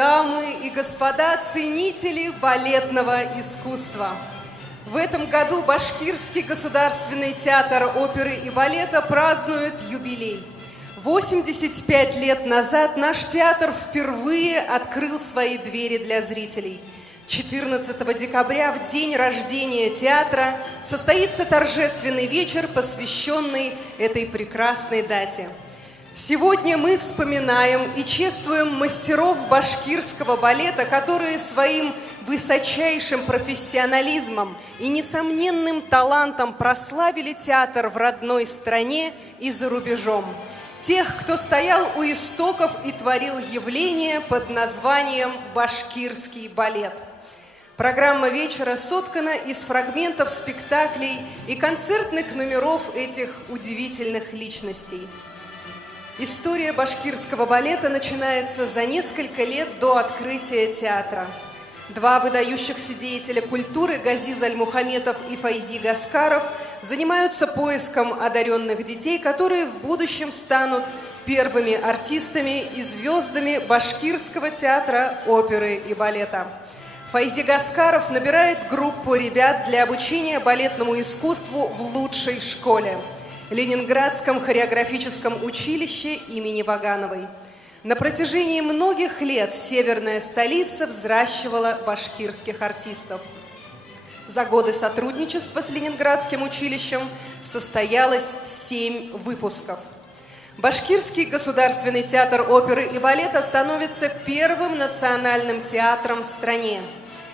дамы и господа, ценители балетного искусства! В этом году Башкирский государственный театр оперы и балета празднует юбилей. 85 лет назад наш театр впервые открыл свои двери для зрителей. 14 декабря, в день рождения театра, состоится торжественный вечер, посвященный этой прекрасной дате. Сегодня мы вспоминаем и чествуем мастеров башкирского балета, которые своим высочайшим профессионализмом и несомненным талантом прославили театр в родной стране и за рубежом. Тех, кто стоял у истоков и творил явление под названием «Башкирский балет». Программа вечера соткана из фрагментов спектаклей и концертных номеров этих удивительных личностей. История башкирского балета начинается за несколько лет до открытия театра. Два выдающихся деятеля культуры, Газиз Аль-Мухаметов и Файзи Гаскаров, занимаются поиском одаренных детей, которые в будущем станут первыми артистами и звездами Башкирского театра оперы и балета. Файзи Гаскаров набирает группу ребят для обучения балетному искусству в лучшей школе – Ленинградском хореографическом училище имени Вагановой. На протяжении многих лет северная столица взращивала башкирских артистов. За годы сотрудничества с Ленинградским училищем состоялось 7 выпусков. Башкирский государственный театр оперы и балета становится первым национальным театром в стране.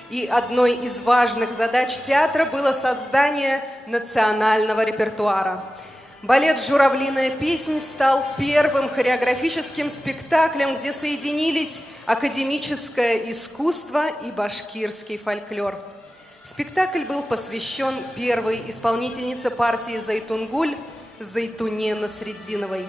И одной из важных задач театра было создание национального репертуара. Балет «Журавлиная песнь» стал первым хореографическим спектаклем, где соединились академическое искусство и башкирский фольклор. Спектакль был посвящен первой исполнительнице партии «Зайтунгуль» Зайтуне Насреддиновой.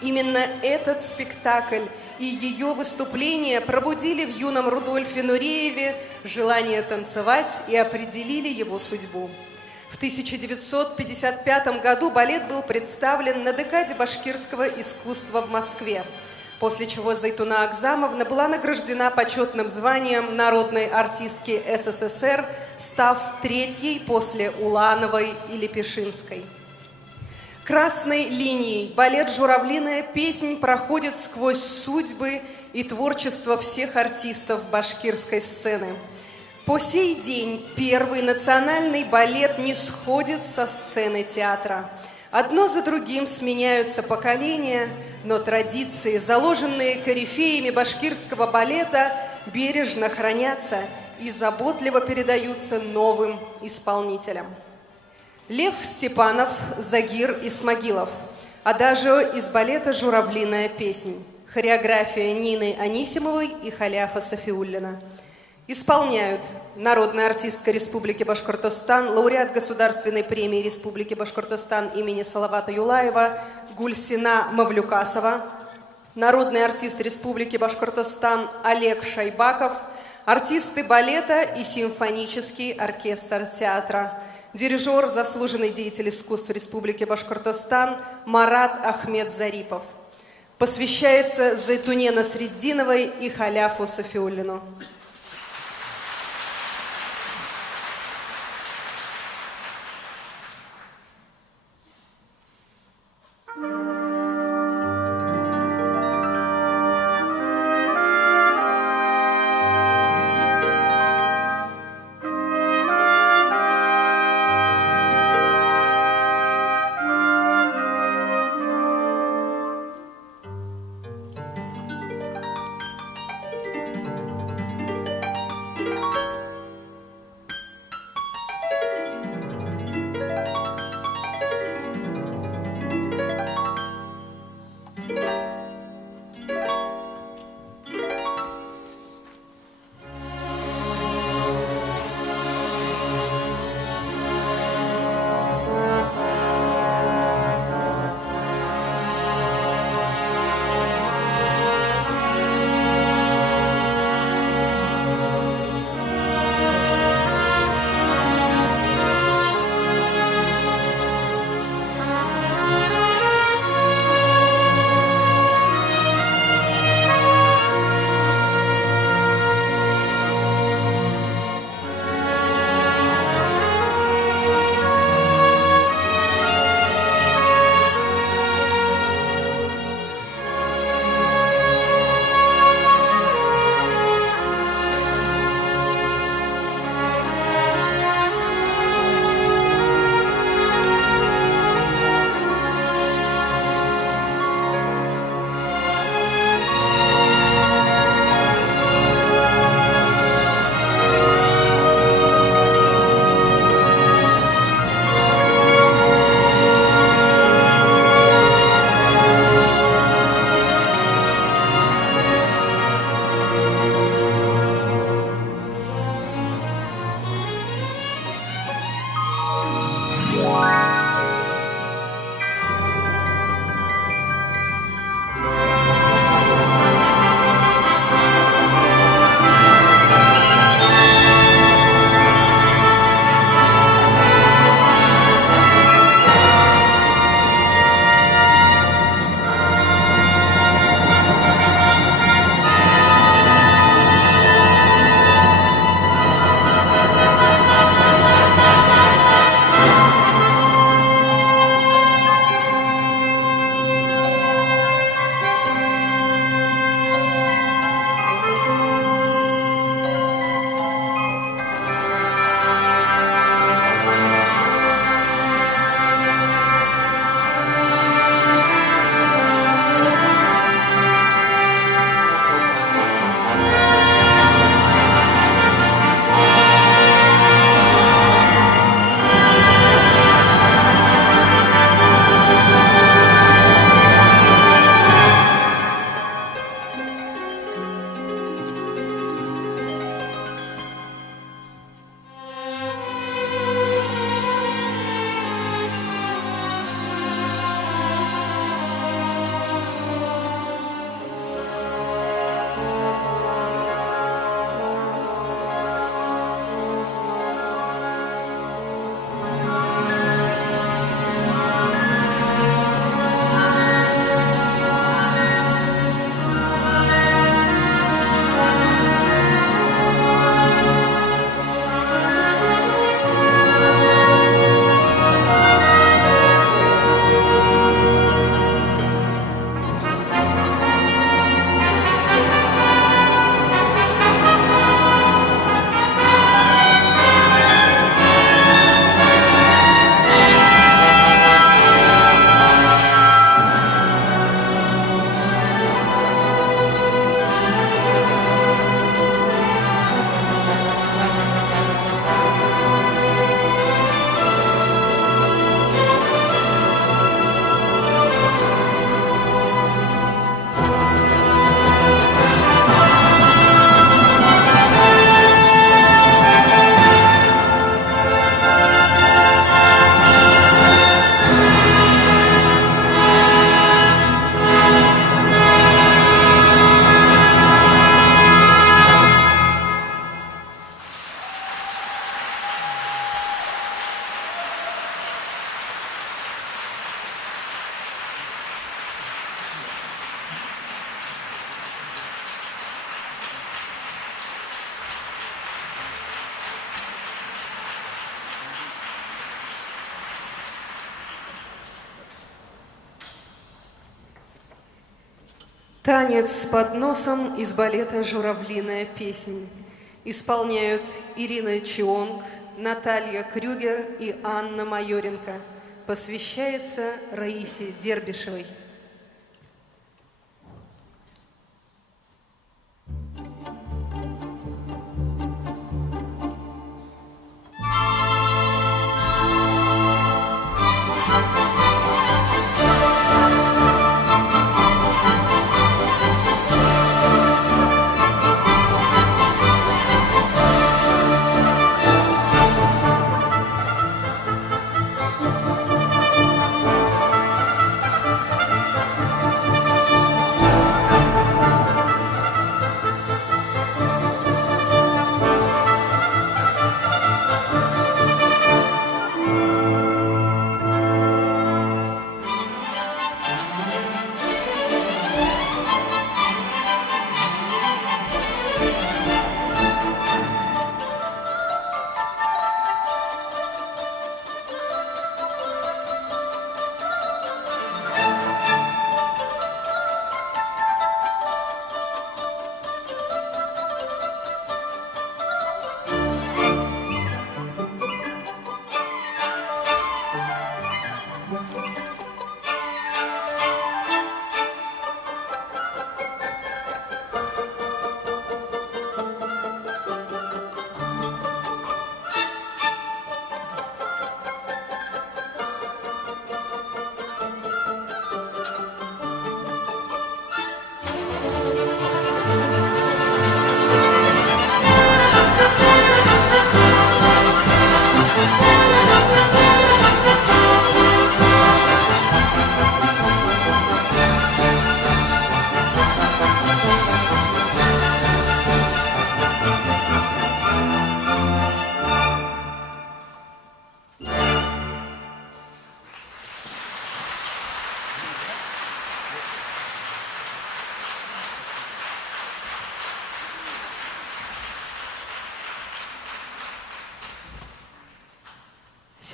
Именно этот спектакль и ее выступление пробудили в юном Рудольфе Нурееве желание танцевать и определили его судьбу. В 1955 году балет был представлен на декаде башкирского искусства в Москве, после чего Зайтуна Агзамовна была награждена почетным званием народной артистки СССР, став третьей после Улановой и Лепешинской. Красной линией балет «Журавлиная песнь» проходит сквозь судьбы и творчество всех артистов башкирской сцены. По сей день первый национальный балет не сходит со сцены театра. Одно за другим сменяются поколения, но традиции, заложенные корифеями башкирского балета, бережно хранятся и заботливо передаются новым исполнителям. Лев Степанов, Загир Исмагилов. Адажио из балета «Журавлиная песнь». Хореография Нины Анисимовой и Халяфа Сафиуллина. Исполняют народная артистка Республики Башкортостан, лауреат Государственной премии Республики Башкортостан имени Салавата Юлаева Гульсина Мавлюкасова, народный артист Республики Башкортостан Олег Шайбаков, артисты балета и симфонический оркестр театра, дирижер, заслуженный деятель искусств Республики Башкортостан Марат Ахмед Зарипов. Посвящается Зайтуне Насреддиновой и Халяфу Сафиуллину. Танец с подносом из балета «Журавлиная песнь» исполняют Ирина Чионг, Наталья Крюгер и Анна Майоренко. Посвящается Раисе Дербишевой.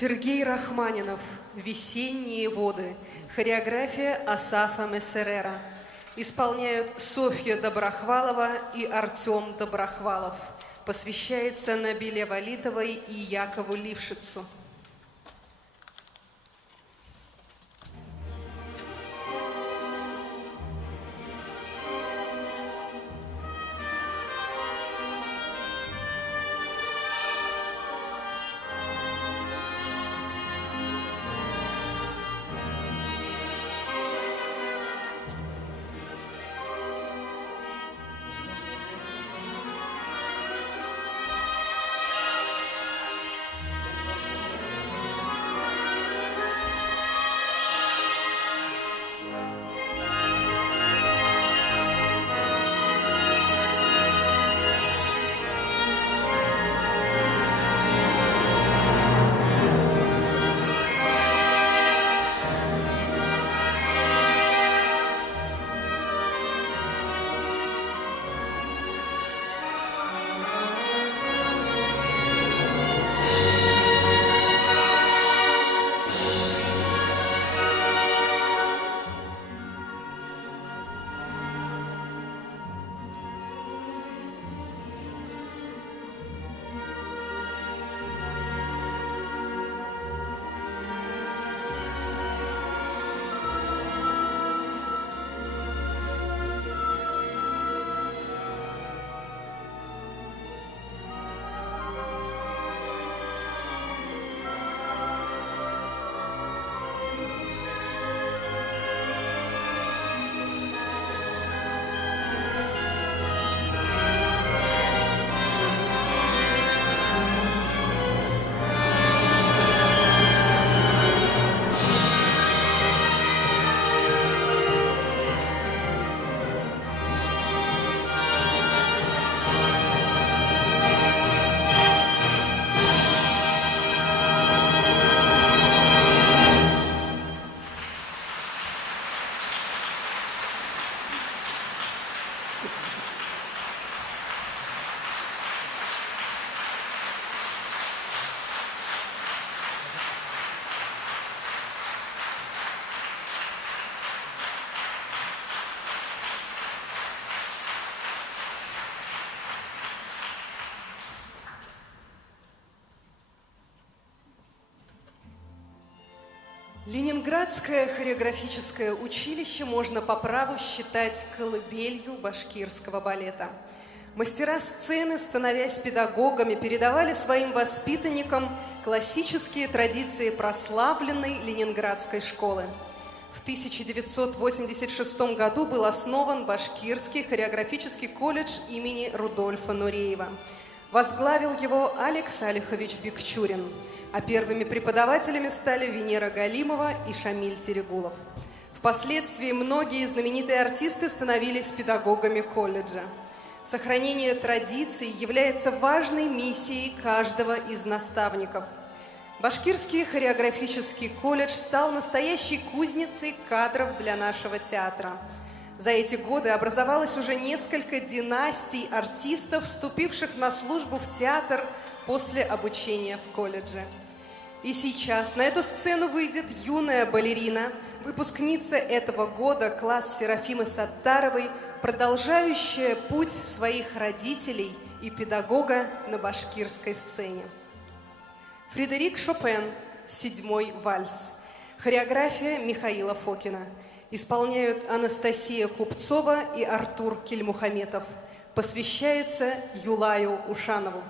Сергей Рахманинов «Весенние воды». Хореография Асафа Мессерера. Исполняют Софья Доброхвалова и Артем Доброхвалов. Посвящается Набиле Валитовой и Якову Лившицу. Ленинградское хореографическое училище можно по праву считать колыбелью башкирского балета. Мастера сцены, становясь педагогами, передавали своим воспитанникам классические традиции прославленной ленинградской школы. В 1986 году был основан Башкирский хореографический колледж имени Рудольфа Нуреева. Возглавил его Алекс Алихович Бекчурин, а первыми преподавателями стали Венера Галимова и Шамиль Терегулов. Впоследствии многие знаменитые артисты становились педагогами колледжа. Сохранение традиций является важной миссией каждого из наставников. Башкирский хореографический колледж стал настоящей кузницей кадров для нашего театра. За эти годы образовалось уже несколько династий артистов, вступивших на службу в театр после обучения в колледже. И сейчас на эту сцену выйдет юная балерина, выпускница этого года, класс Серафимы Саттаровой, продолжающая путь своих родителей и педагога на башкирской сцене. Фредерик Шопен, «Седьмой вальс». Хореография Михаила Фокина. Исполняют Анастасия Купцова и Артур Кельмухаметов. Посвящается Юлаю Ушанову.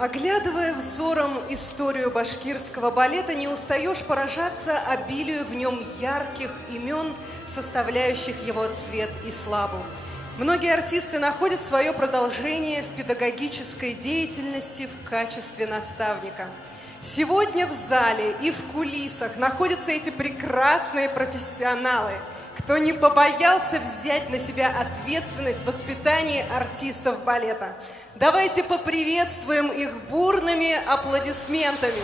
Оглядывая взором историю башкирского балета, не устаешь поражаться обилию в нем ярких имен, составляющих его цвет и славу. Многие артисты находят свое продолжение в педагогической деятельности в качестве наставника. Сегодня в зале и в кулисах находятся эти прекрасные профессионалы, кто не побоялся взять на себя ответственность в воспитании артистов балета. Давайте поприветствуем их бурными аплодисментами.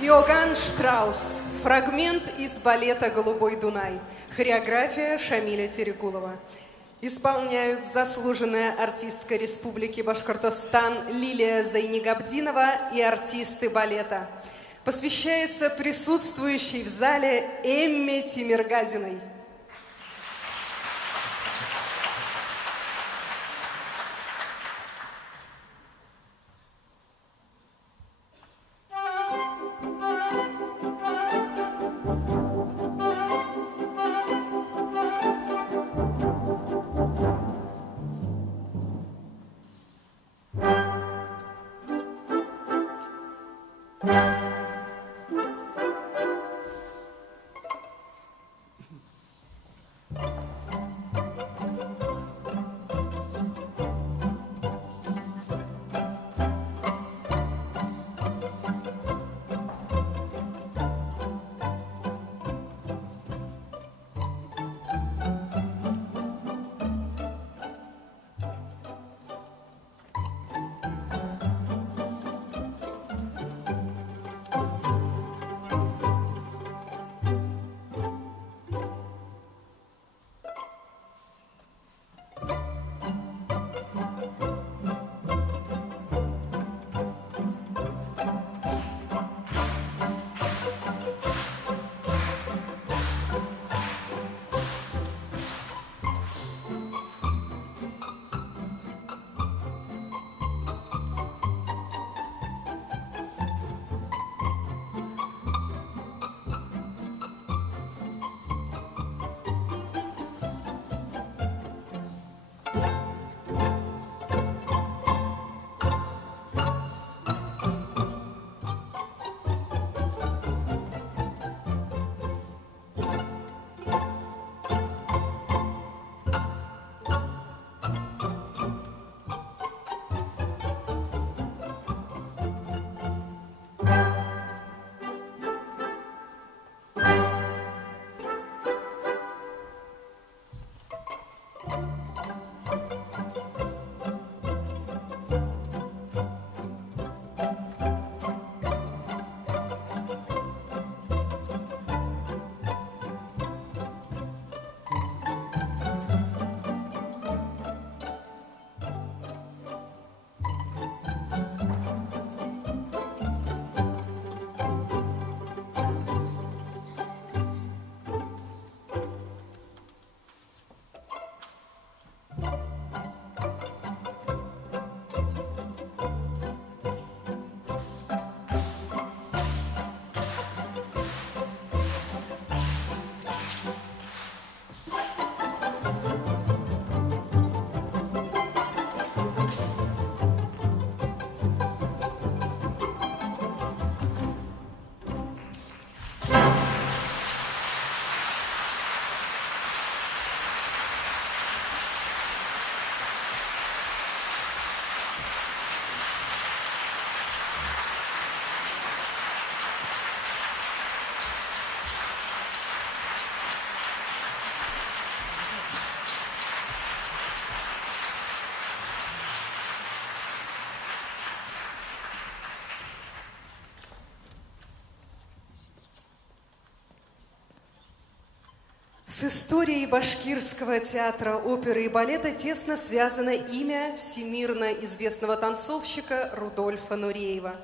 Иоганн Штраус. Фрагмент из балета «Голубой Дунай». Хореография Шамиля Терекулова. Исполняют заслуженная артистка Республики Башкортостан Лилия Зайнигабдинова и артисты балета. Посвящается присутствующей в зале Эмме Тимиргазиной. С историей башкирского театра оперы и балета тесно связано имя всемирно известного танцовщика Рудольфа Нуреева.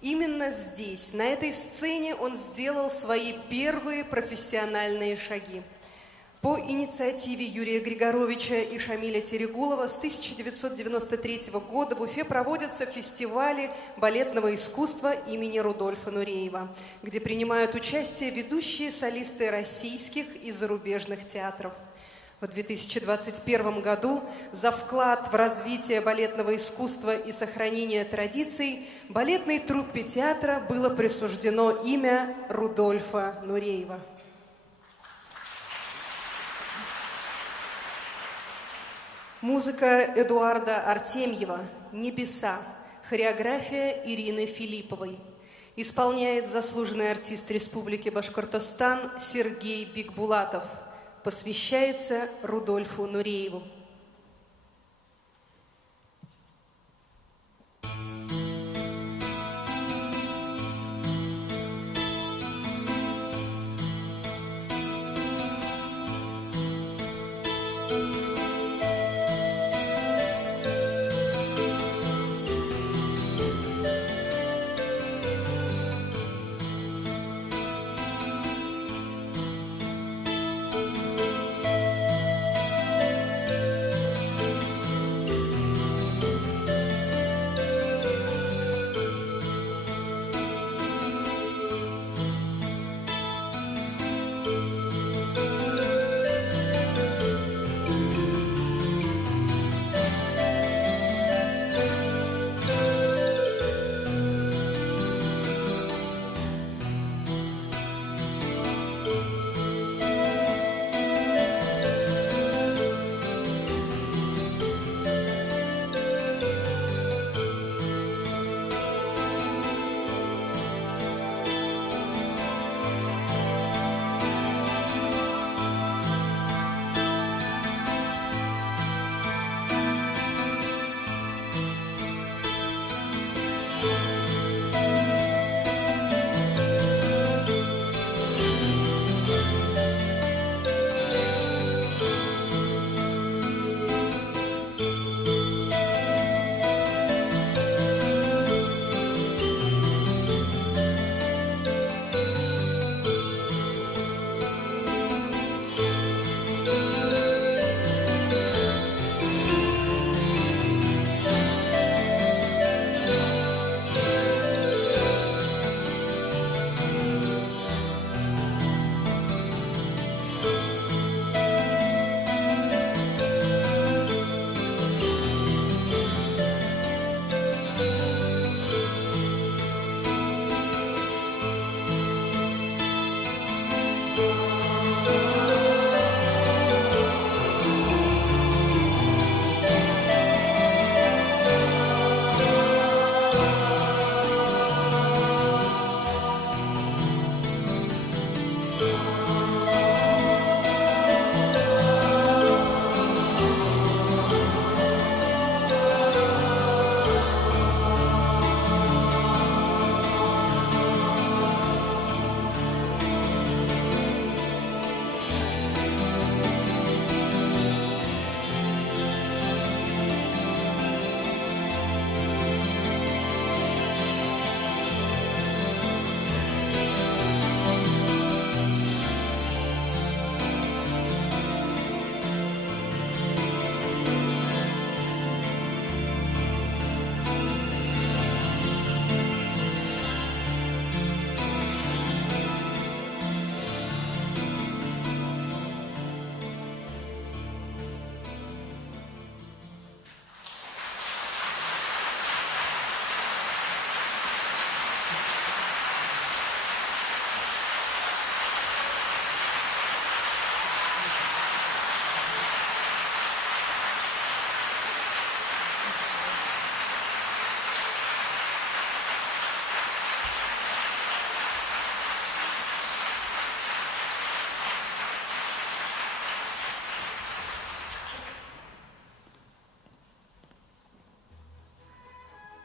Именно здесь, на этой сцене, он сделал свои первые профессиональные шаги. По инициативе Юрия Григоровича и Шамиля Терегулова с 1993 года в Уфе проводятся фестивали балетного искусства имени Рудольфа Нуреева, где принимают участие ведущие солисты российских и зарубежных театров. В 2021 году за вклад в развитие балетного искусства и сохранение традиций балетной труппе театра было присуждено имя Рудольфа Нуреева. Музыка Эдуарда Артемьева «Небеса», хореография Ирины Филипповой. Исполняет заслуженный артист Республики Башкортостан Сергей Бикбулатов. Посвящается Рудольфу Нурееву.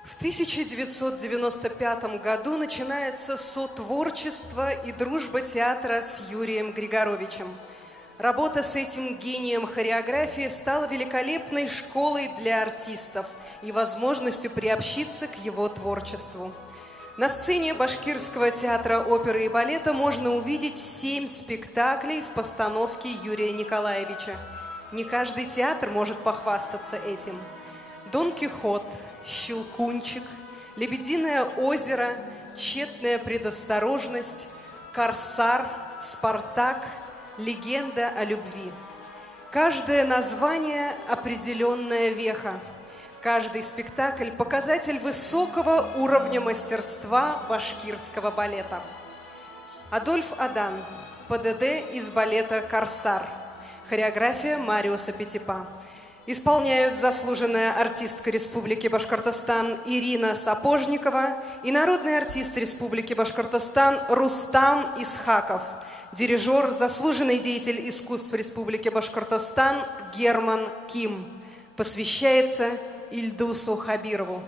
В 1995 году начинается сотворчество и дружба театра с Юрием Григоровичем. Работа с этим гением хореографии стала великолепной школой для артистов и возможностью приобщиться к его творчеству. На сцене Башкирского театра оперы и балета можно увидеть 7 спектаклей в постановке Юрия Николаевича. Не каждый театр может похвастаться этим. «Дон Кихот», «Щелкунчик», «Лебединое озеро», «Тщетная предосторожность», «Корсар», «Спартак», «Легенда о любви». Каждое название – определенная веха. Каждый спектакль – показатель высокого уровня мастерства башкирского балета. Адольф Адан, ПДД из балета «Корсар». Хореография Мариуса Петипа. Исполняют заслуженная артистка Республики Башкортостан Ирина Сапожникова и народный артист Республики Башкортостан Рустам Исхаков, дирижер, заслуженный деятель искусств Республики Башкортостан Герман Ким. Посвящается Ильдусу Хабирову.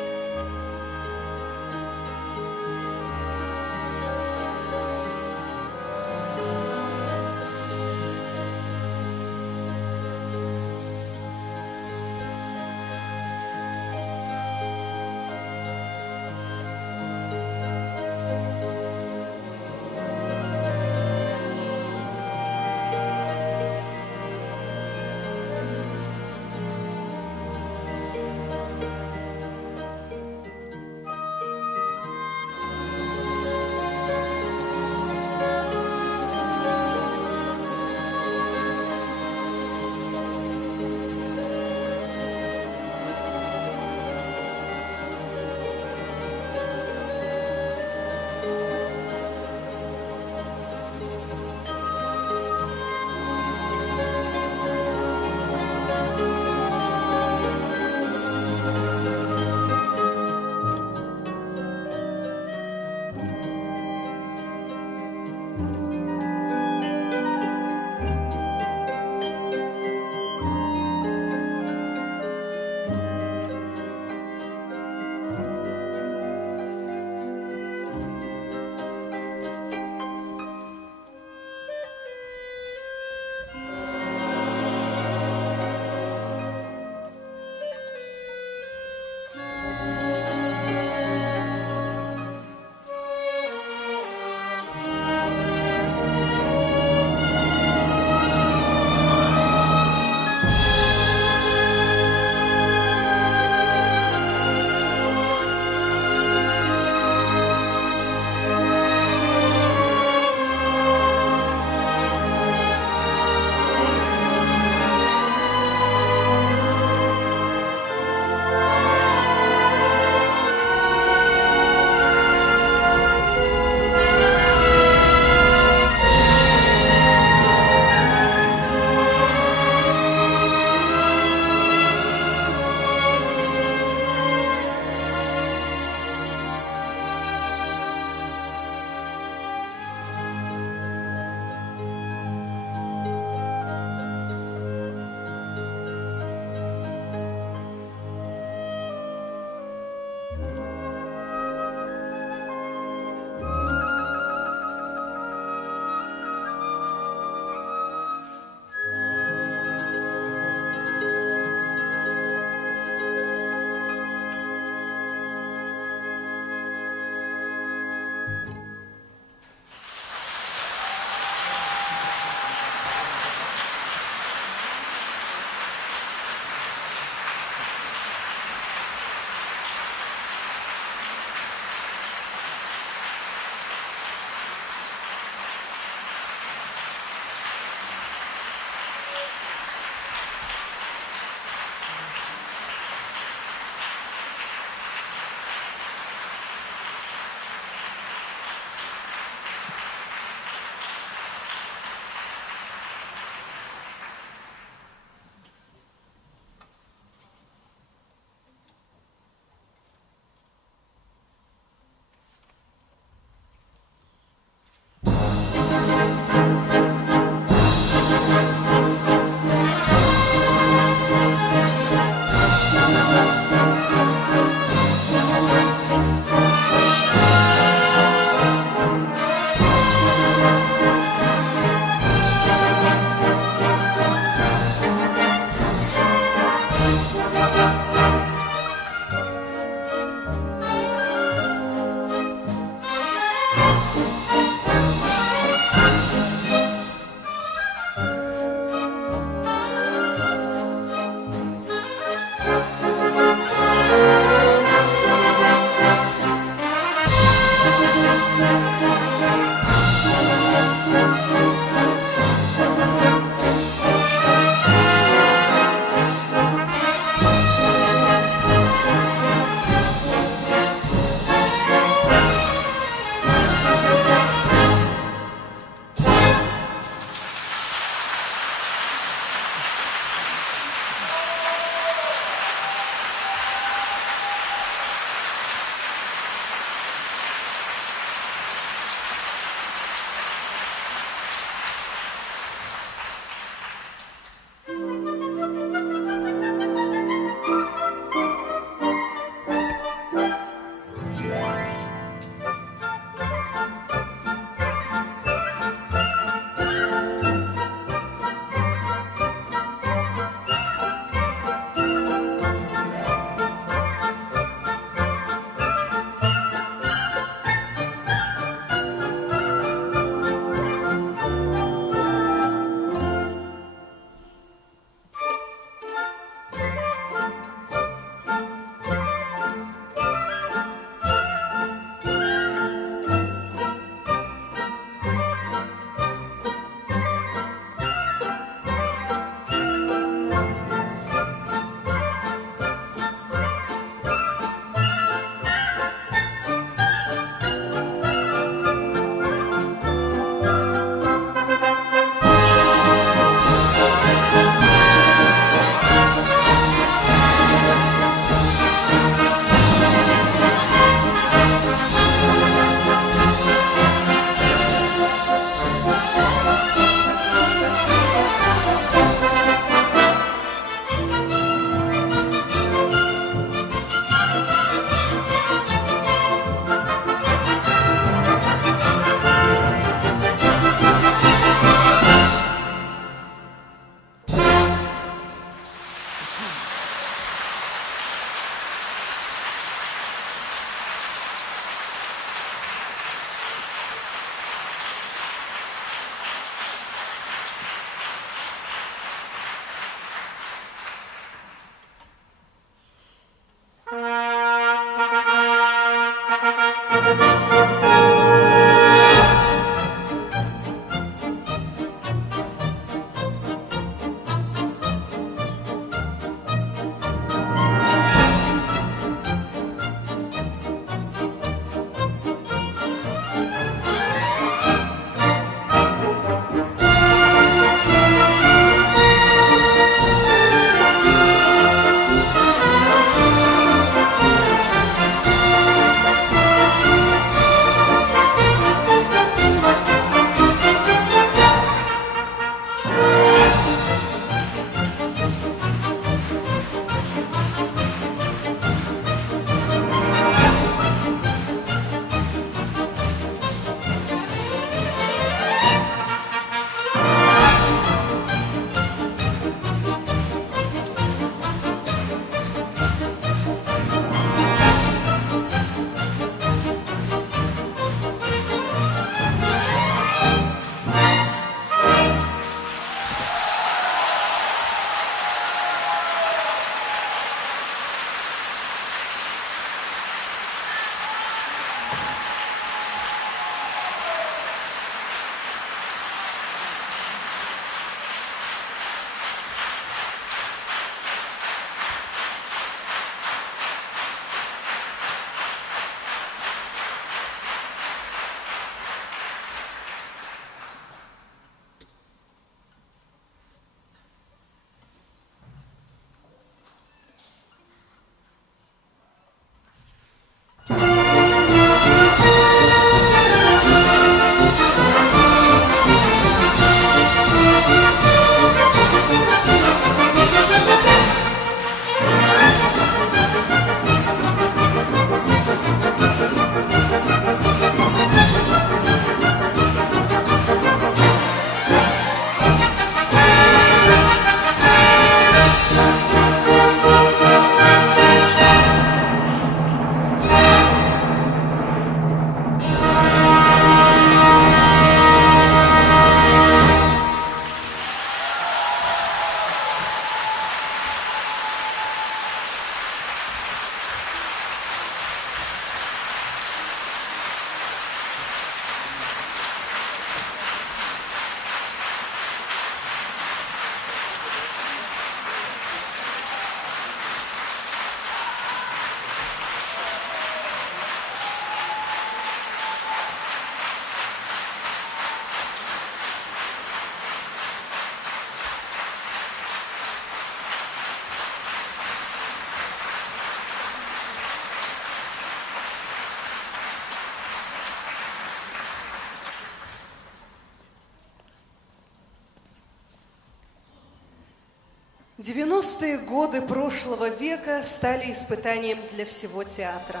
90-е годы прошлого века стали испытанием для всего театра.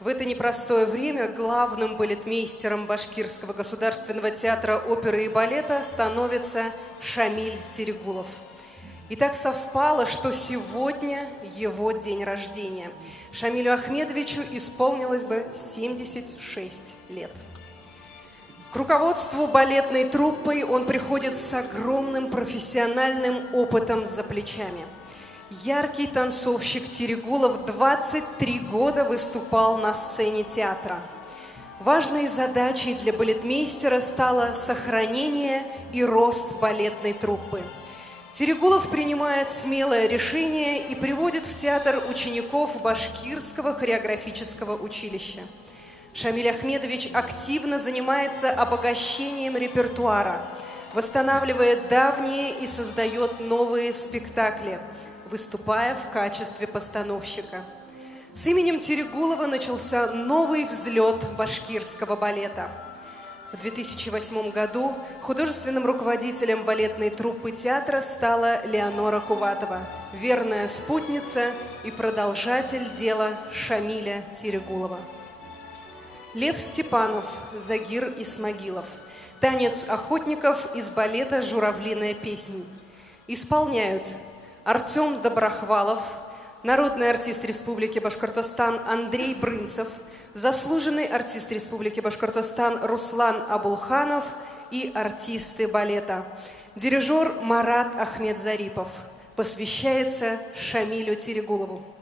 В это непростое время главным балетмейстером Башкирского государственного театра оперы и балета становится Шамиль Терегулов. И так совпало, что сегодня его день рождения. Шамилю Ахмедовичу исполнилось бы 76 лет. К руководству балетной труппой он приходит с огромным профессиональным опытом за плечами. Яркий танцовщик Терегулов 23 года выступал на сцене театра. Важной задачей для балетмейстера стало сохранение и рост балетной труппы. Терегулов принимает смелое решение и приводит в театр учеников Башкирского хореографического училища. Шамиль Ахмедович активно занимается обогащением репертуара, восстанавливает давние и создает новые спектакли, выступая в качестве постановщика. С именем Терегулова начался новый взлет башкирского балета. В 2008 году художественным руководителем балетной труппы театра стала Леонора Куватова, верная спутница и продолжатель дела Шамиля Терегулова. Лев Степанов, Загир Исмагилов. Танец охотников из балета «Журавлиная песнь». Исполняют Артем Доброхвалов, народный артист Республики Башкортостан Андрей Брынцев, заслуженный артист Республики Башкортостан Руслан Абулханов и артисты балета. Дирижер Марат Ахмедзарипов. Посвящается Шамилю Терегулову.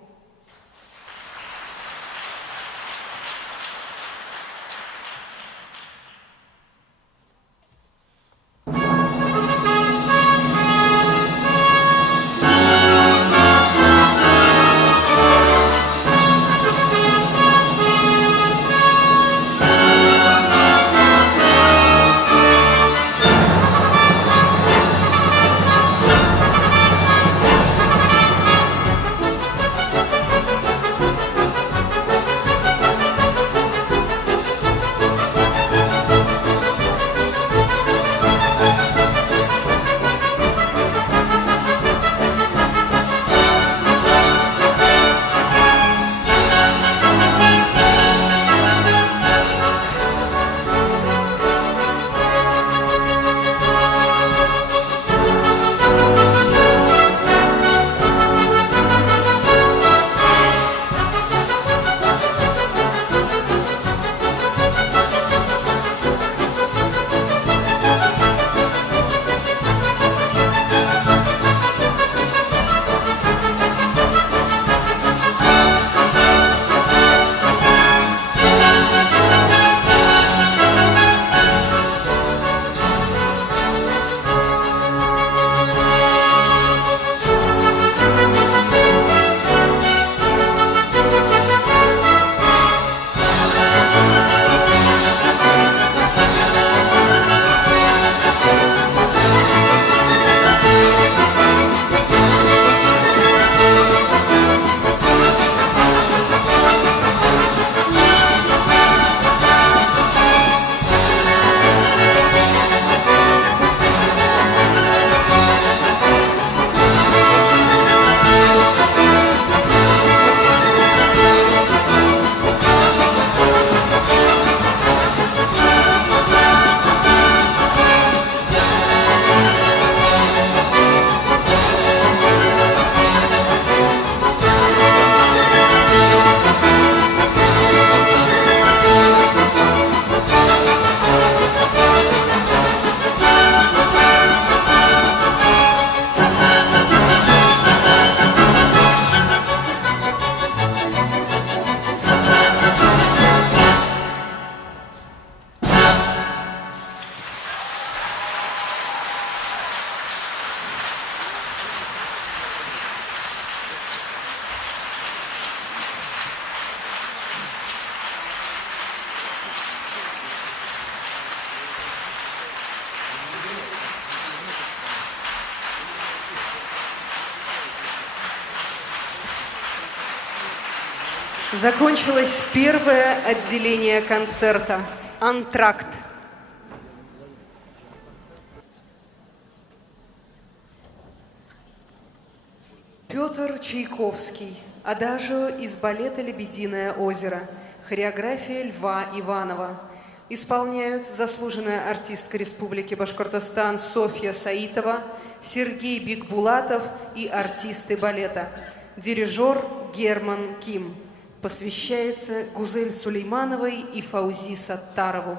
Закончилось первое отделение концерта «Антракт». Петр Чайковский. Адажио из балета «Лебединое озеро». Хореография Льва Иванова. Исполняют заслуженная артистка Республики Башкортостан Софья Саитова, Сергей Бикбулатов и артисты балета. Дирижер Герман Ким. Посвящается Гузель Сулеймановой и Фаузи Саттарову.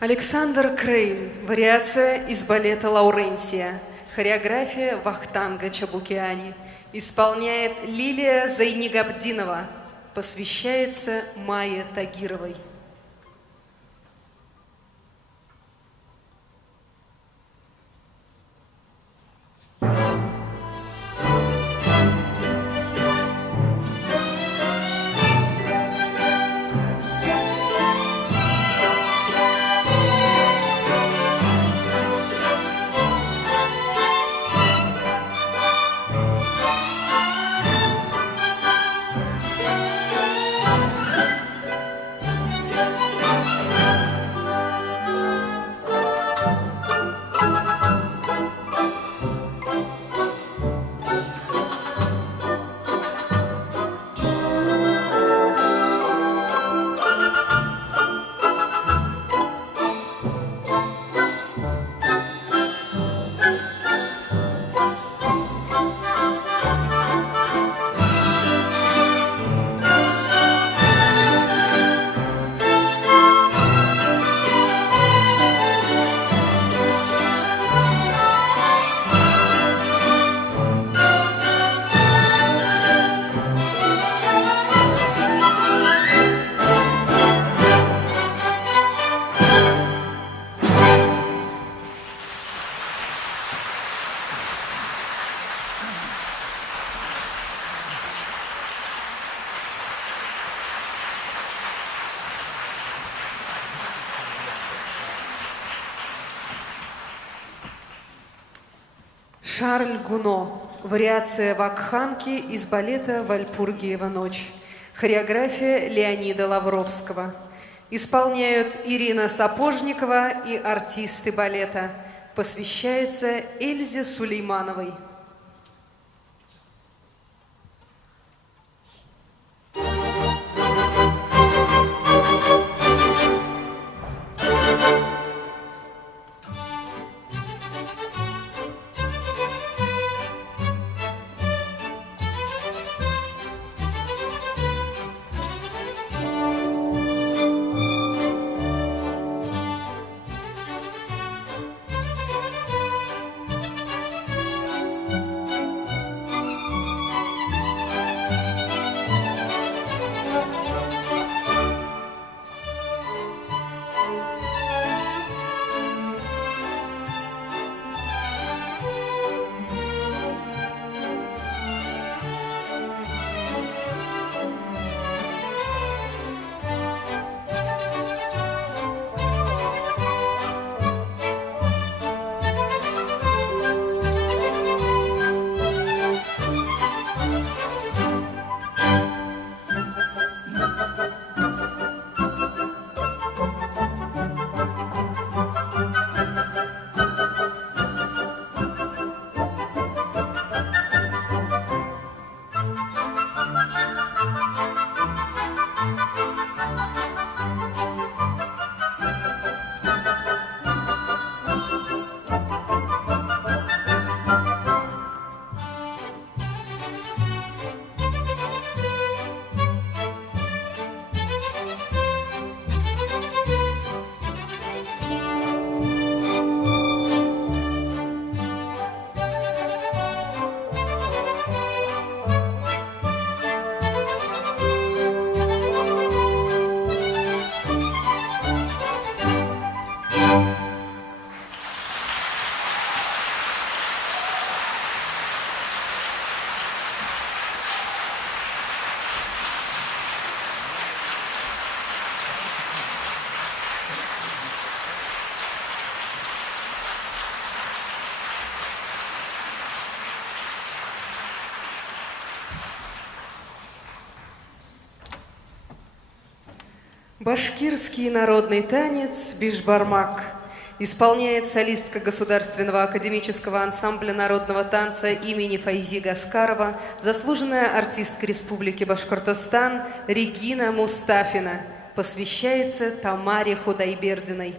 Александр Крейн. Вариация из балета «Лаурентия». Хореография Вахтанга Чабукиани. Исполняет Лилия Зайнигабдинова. Посвящается Майе Тагировой. Шарль Гуно. Вариация вакханки из балета «Вальпургиева ночь». Хореография Леонида Лавровского. Исполняют Ирина Сапожникова и артисты балета. Посвящается Эльзе Сулеймановой. Башкирский народный танец «Бишбармак» исполняет солистка Государственного академического ансамбля народного танца имени Файзи Гаскарова, заслуженная артистка Республики Башкортостан Регина Мустафина. Посвящается Тамаре Худайбердиной.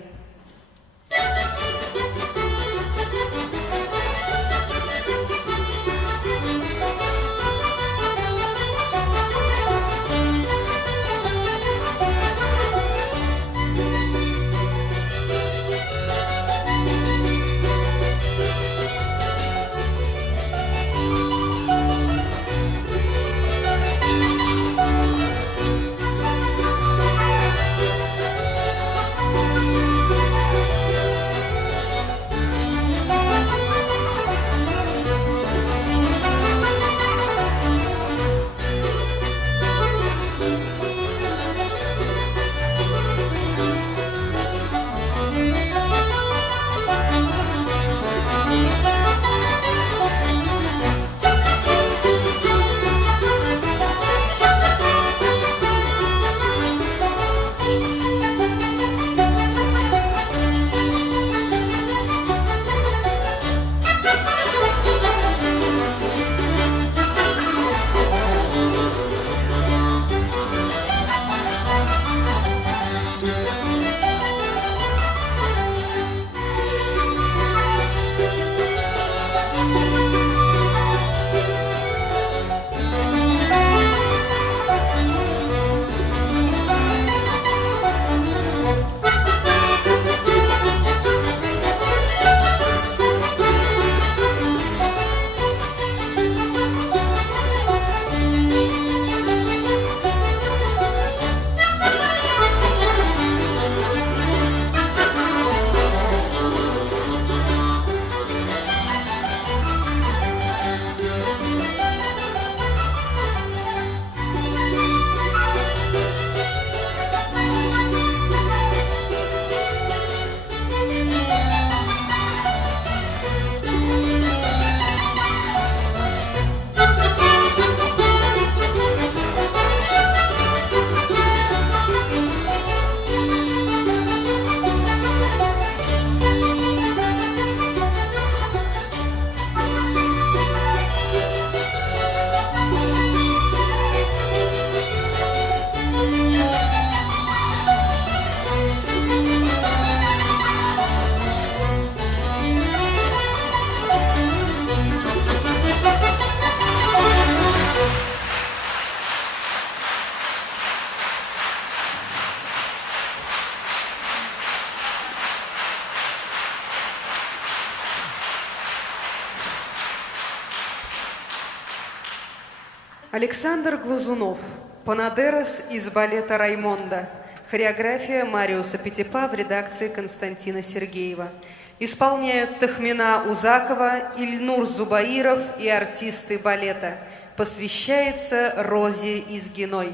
Александр Глазунов. Панадерос из балета «Раймонда». Хореография Мариуса Петипа в редакции Константина Сергеева. Исполняют Тахмина Узакова, Ильнур Зубаиров и артисты балета. Посвящается Розе Изгиной.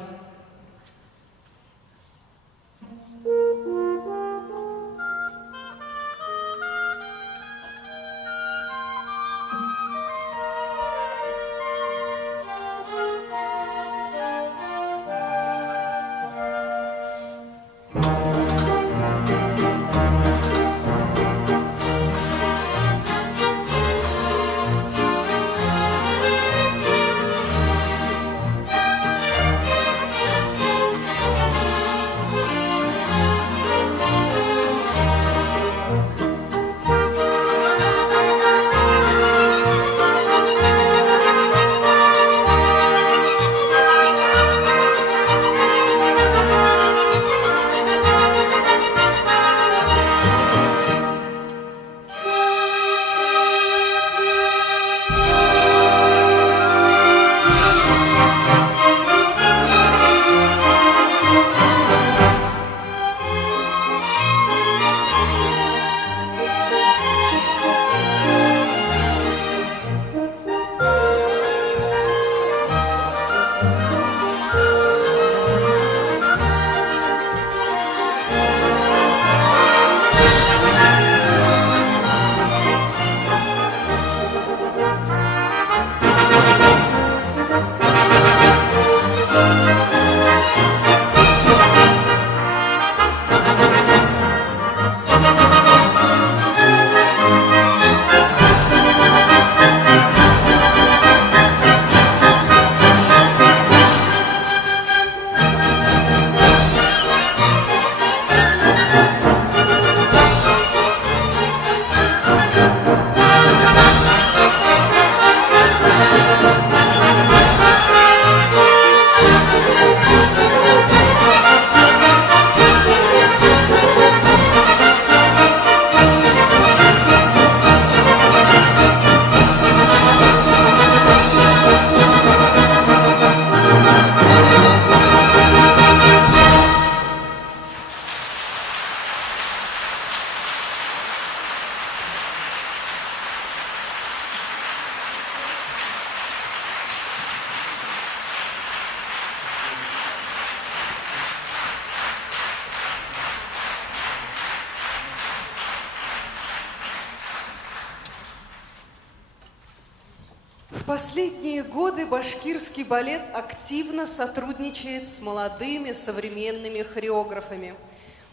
В последние годы башкирский балет активно сотрудничает с молодыми современными хореографами.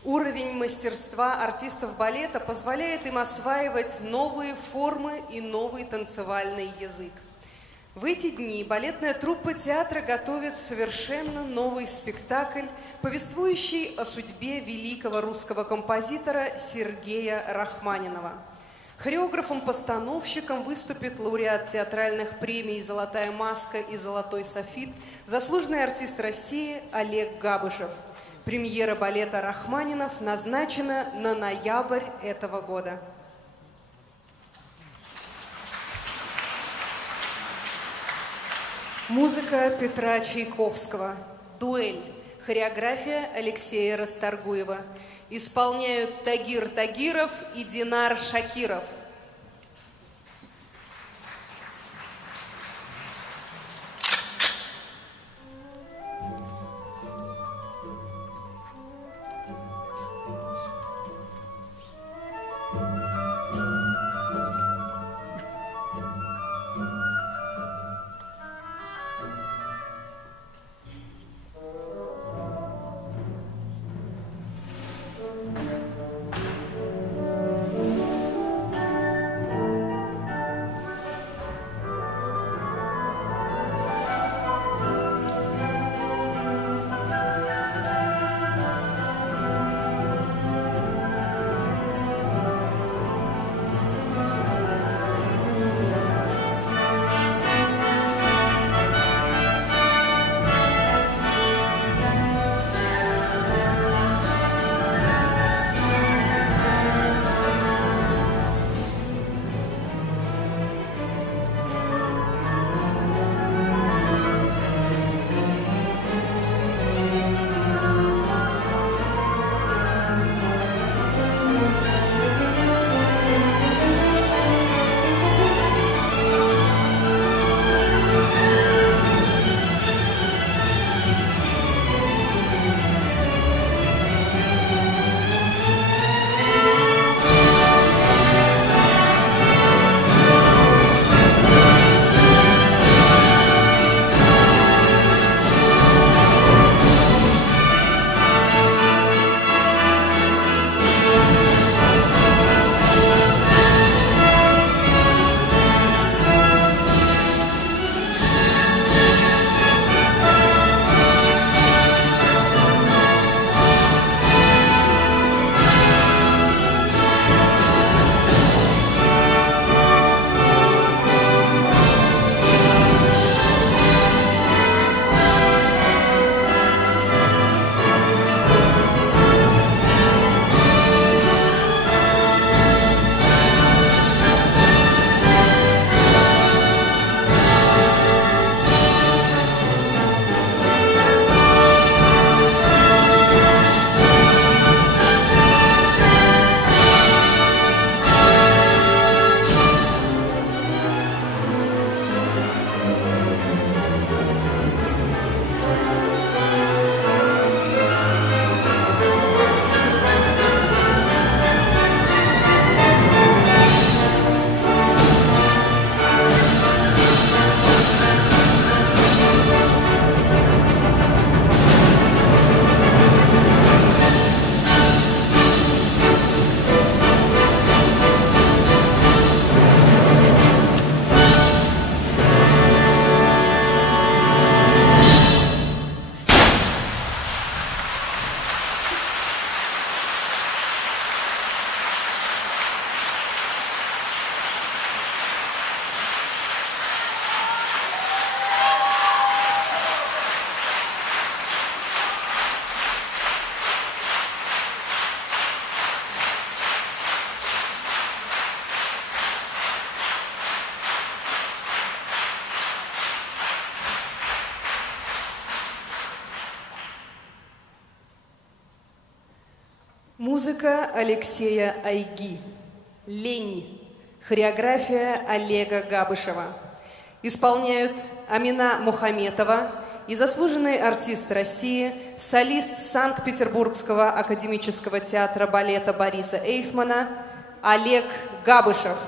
Уровень мастерства артистов балета позволяет им осваивать новые формы и новый танцевальный язык. В эти дни балетная труппа театра готовит совершенно новый спектакль, повествующий о судьбе великого русского композитора Сергея Рахманинова. Хореографом-постановщиком выступит лауреат театральных премий «Золотая маска» и «Золотой софит», заслуженный артист России Олег Габышев. Премьера балета «Рахманинов» назначена на ноябрь этого года. Музыка Петра Чайковского. «Дуэль». Хореография Алексея Расторгуева. Исполняют Тагир Тагиров и Динар Шакиров. Музыка Алексея Айги. «Лень». Хореография Олега Габышева. Исполняют Амина Мухаметова и заслуженный артист России, солист Санкт-Петербургского академического театра балета Бориса Эйфмана Олег Габышев.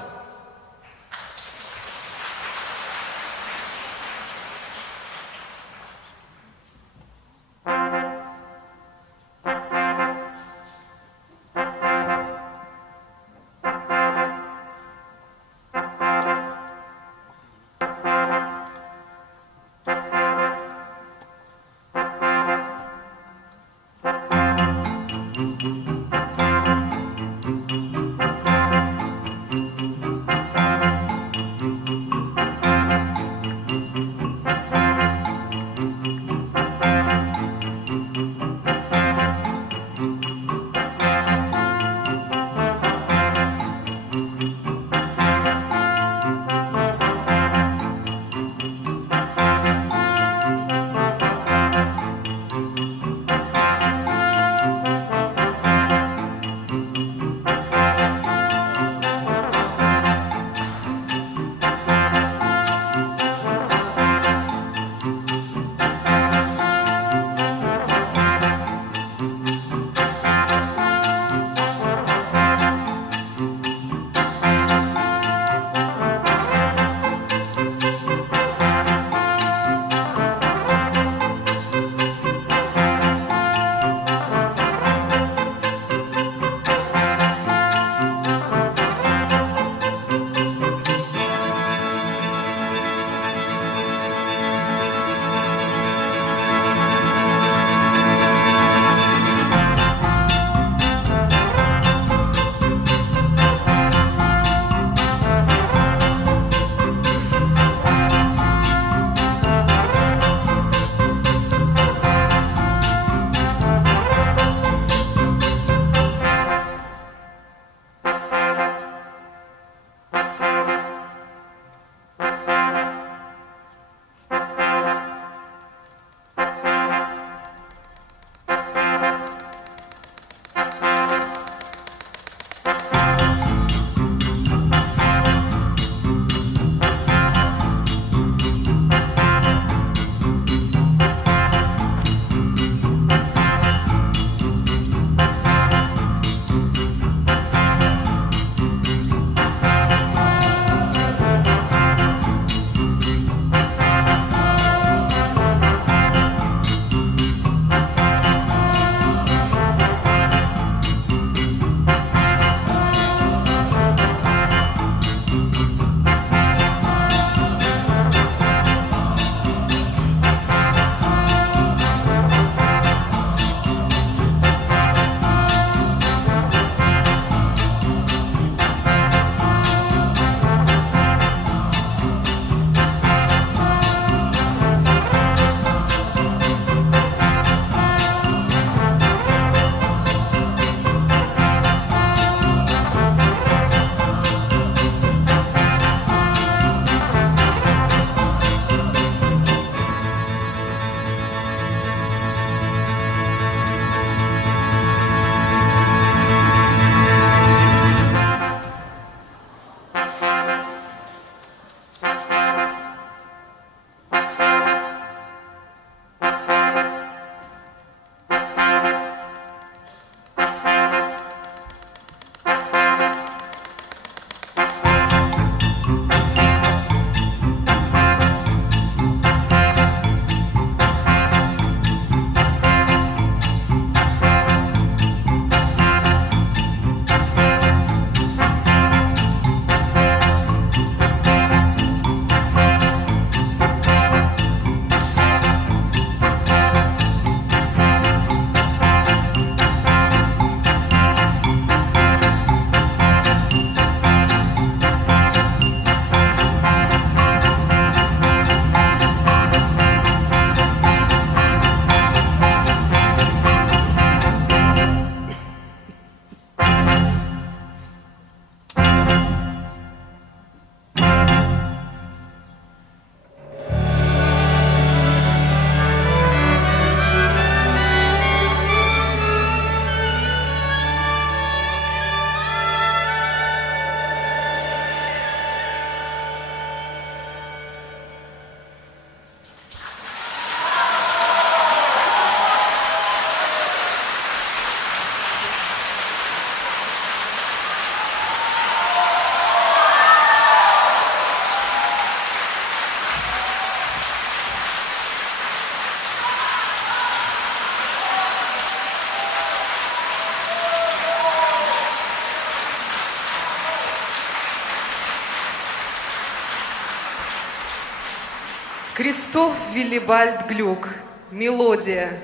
Кристоф Виллибальд Глюк. Мелодия.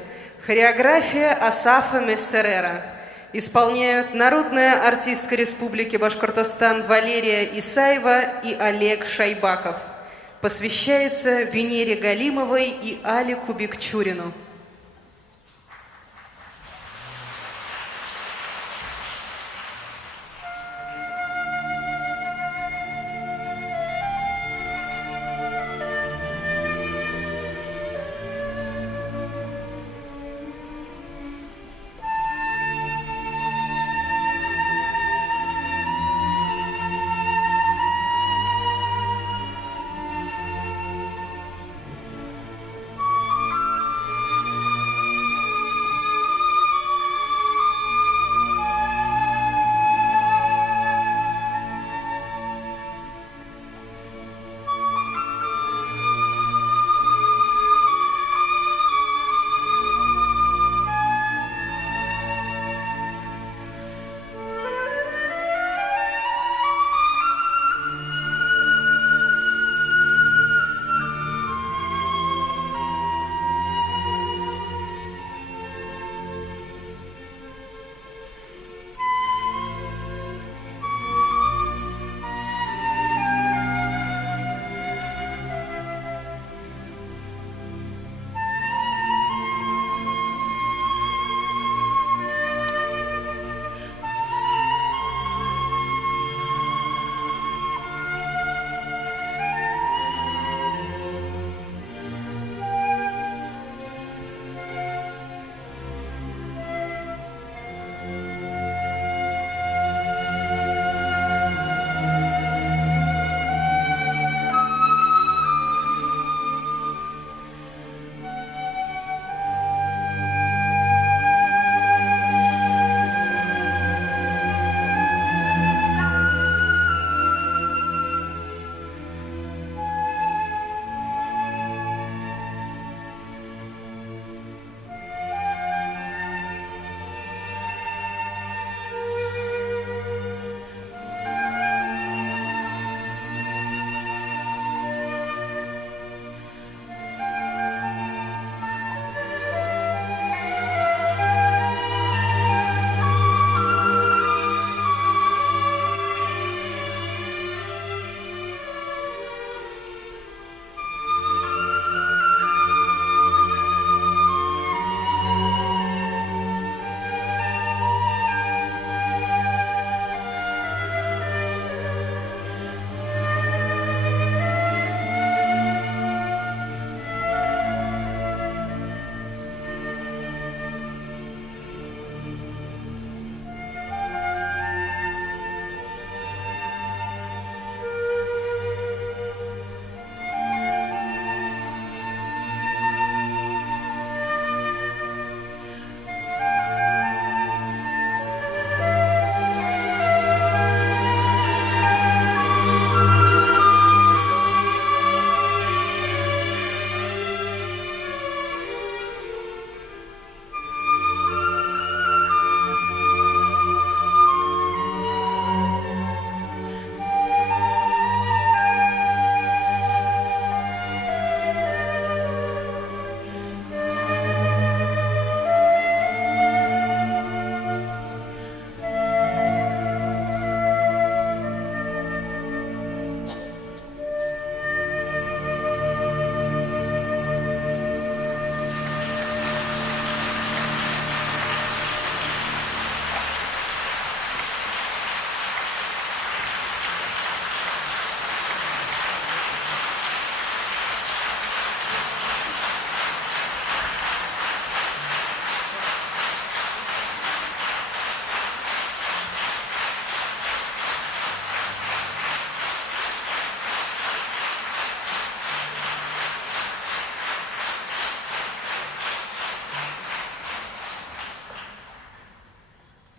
Хореография Асафа Мессерера. Исполняют народная артистка Республики Башкортостан Валерия Исаева и Олег Шайбаков. Посвящается Венере Галимовой и Алику Бекчурину.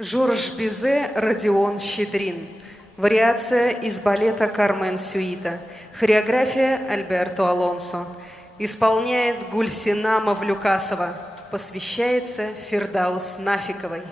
Жорж Бизе, Родион Щедрин. Вариация из балета «Кармен Сюита». Хореография Альберто Алонсо. Исполняет Гульсина Мавлюкасова. Посвящается Фирдаус Нафиковой.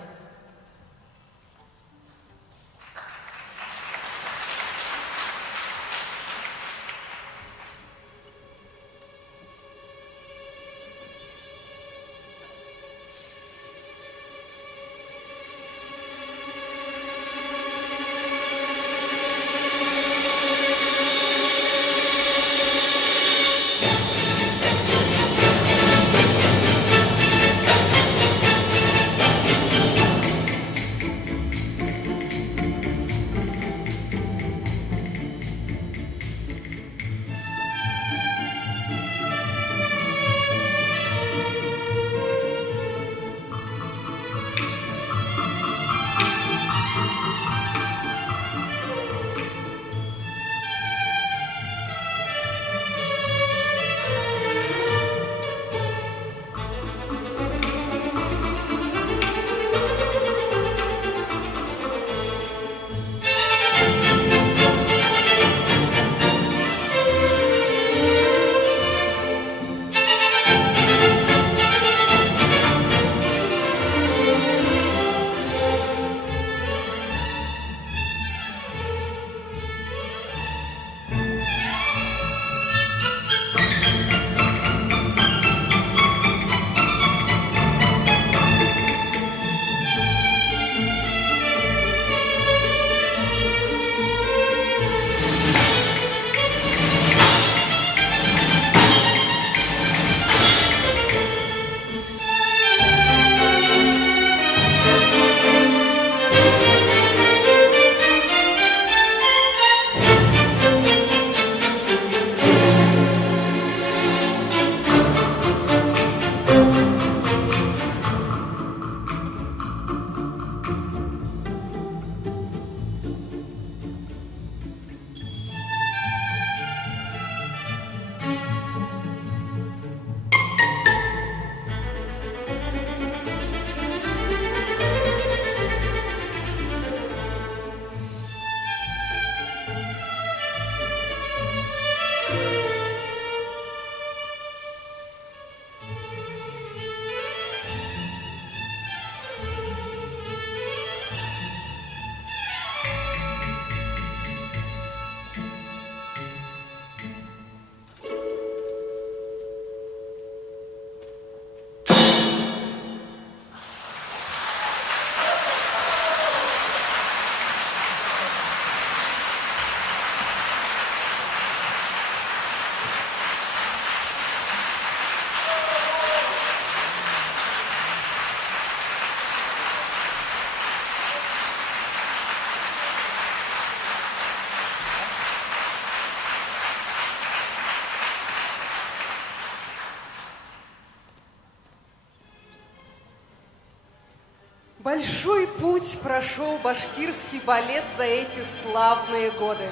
Большой путь прошел башкирский балет за эти славные годы.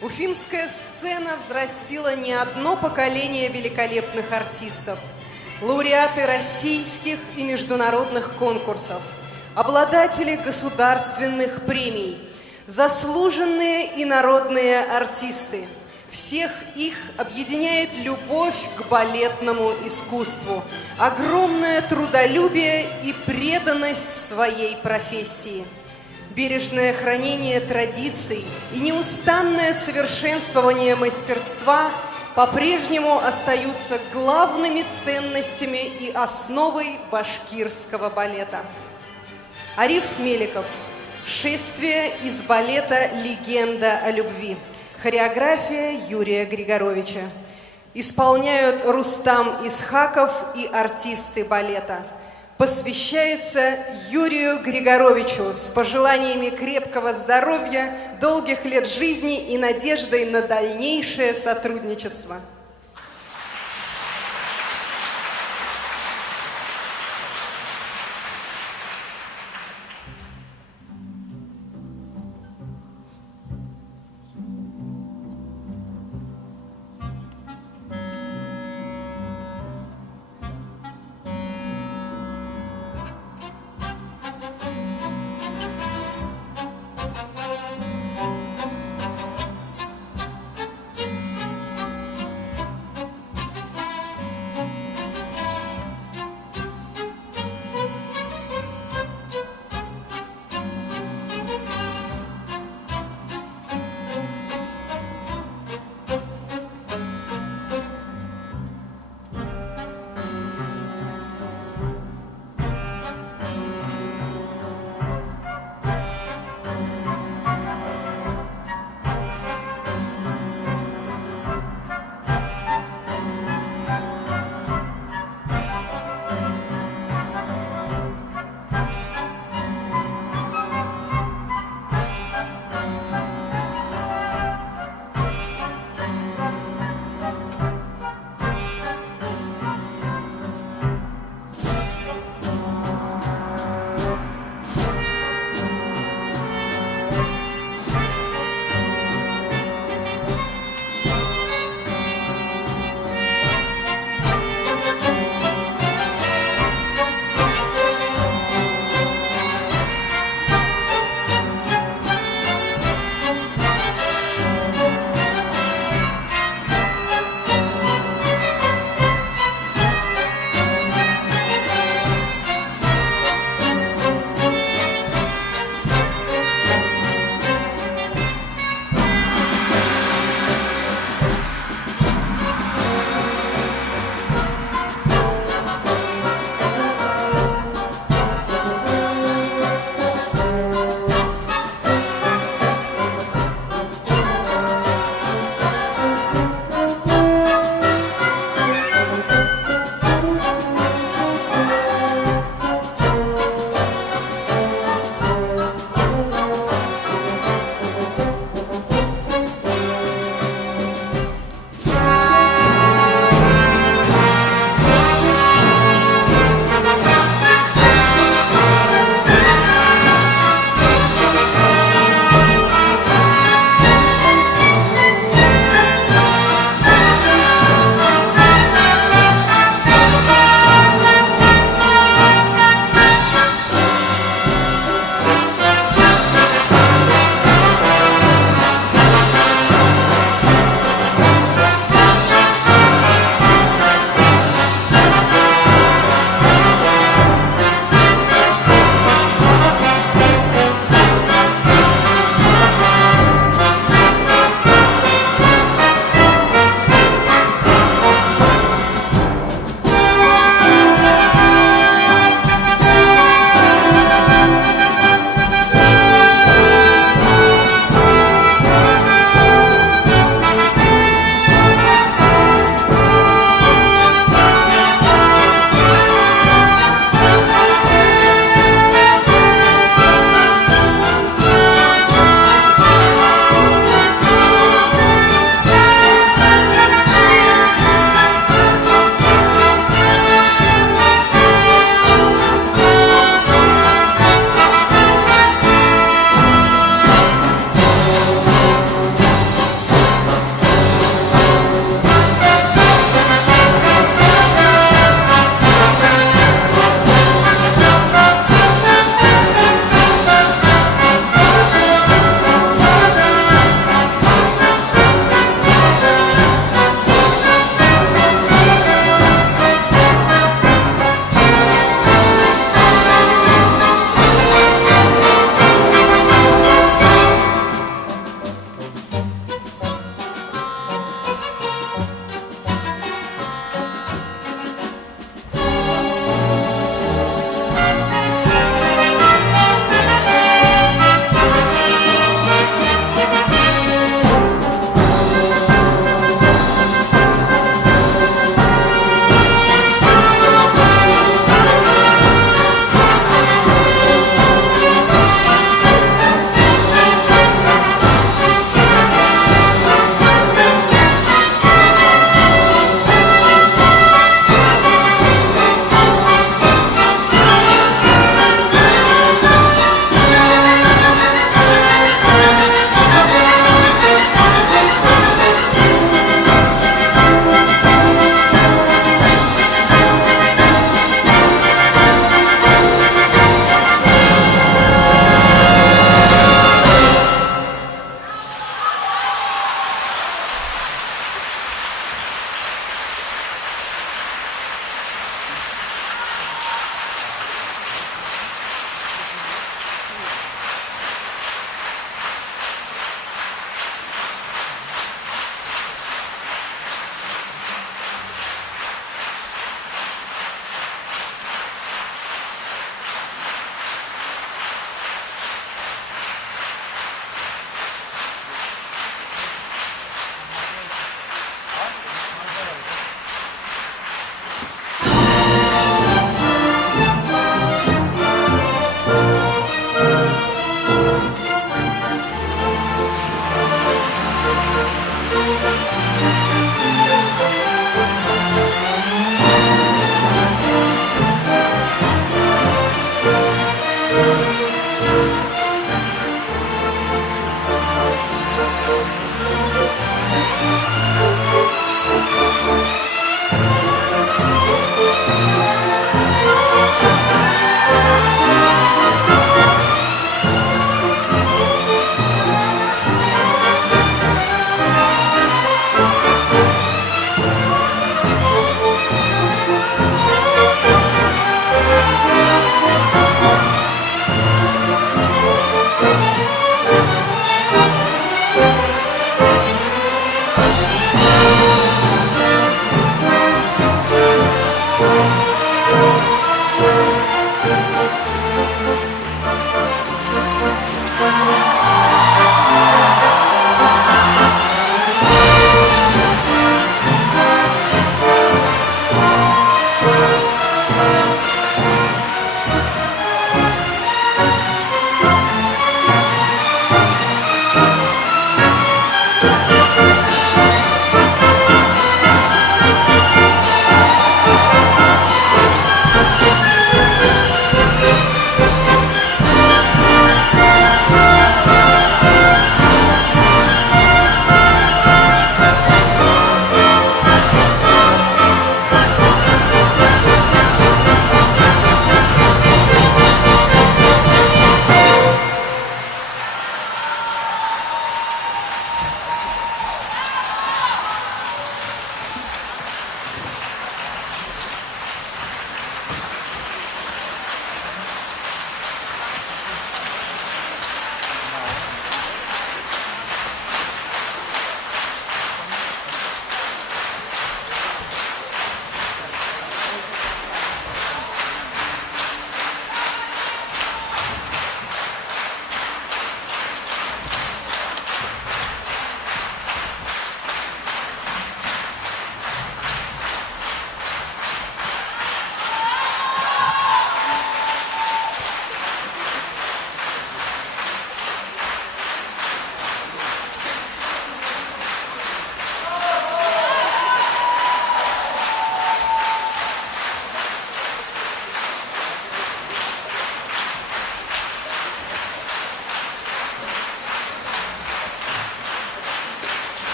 Уфимская сцена взрастила не одно поколение великолепных артистов, лауреаты российских и международных конкурсов, обладатели государственных премий, заслуженные и народные артисты. Всех их объединяет любовь к балетному искусству, огромное трудолюбие и преданность своей профессии. Бережное хранение традиций и неустанное совершенствование мастерства по-прежнему остаются главными ценностями и основой башкирского балета. Ариф Меликов. Шествие из балета «Легенда о любви». Хореография Юрия Григоровича. Исполняют Рустам Исхаков и артисты балета. Посвящается Юрию Григоровичу с пожеланиями крепкого здоровья, долгих лет жизни и надеждой на дальнейшее сотрудничество.